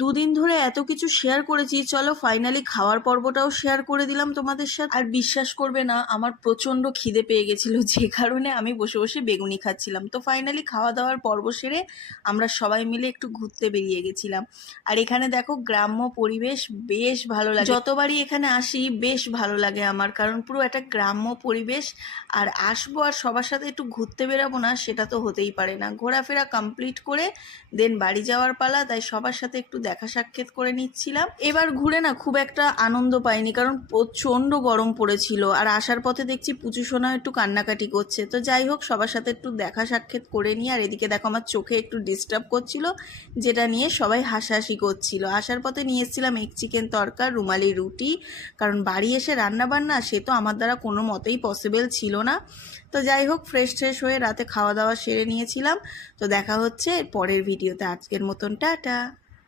দুদিন ধরে এত কিছু শেয়ার করেছি, চলো ফাইনালি খাওয়ার পর্বটাও শেয়ার করে দিলাম তোমাদের সাথে। আর বিশ্বাস করবে না, আমার প্রচণ্ড খিদে পেয়ে গেছিলো, যে কারণে আমি বসে বসে বেগুনি খাচ্ছিলাম। তো ফাইনালি খাওয়া দাওয়ার পর্ব সেরে আমরা সবাই মিলে একটু ঘুরতে বেরিয়ে গেছিলাম। আর এখানে দেখো গ্রাম্য পরিবেশ, বেশ ভালো লাগে। যতবারই এখানে আসি বেশ ভালো লাগে আমার, কারণ পুরো একটা গ্রাম্য পরিবেশ। আর আসবো আর সবার সাথে একটু ঘুরতে বেরাবো না, সেটা তো হতেই পারে না। ঘোরাফেরা কমপ্লিট করে দেন বাড়ি যাওয়ার পালা, তাই সবার সাথে একটু দেখা সাক্ষাৎ করে নিচ্ছিলাম। এবার ঘুরে না খুব একটা আনন্দ পাইনি, কারণ প্রচণ্ড গরম পড়েছিল। আর আসার পথে দেখছি পুচু সোনা একটু কান্নাকাটি করছে। তো যাই হোক, সবার সাথে একটু দেখা সাক্ষাৎ করে নিই। আর এদিকে দেখো আমার চোখে একটু ডিস্টার্ব করছিল, যেটা নিয়ে সবাই হাসাহাসি করছিল। আসার পথে নিয়ে এসেছিলাম এগ চিকেন তরকা, রুমালি রুটি, কারণ বাড়ি এসে রান্না বান্না সে তো আমার দ্বারা কোনো মতেই পসিবল ছিল না। তো যাই হোক, ফ্রেশ হয়ে রাতে খাওয়া দাওয়া সেরে নিয়েছিলাম। তো দেখা হচ্ছে পরের ভিডিওতে। আজকের মতন টাটা।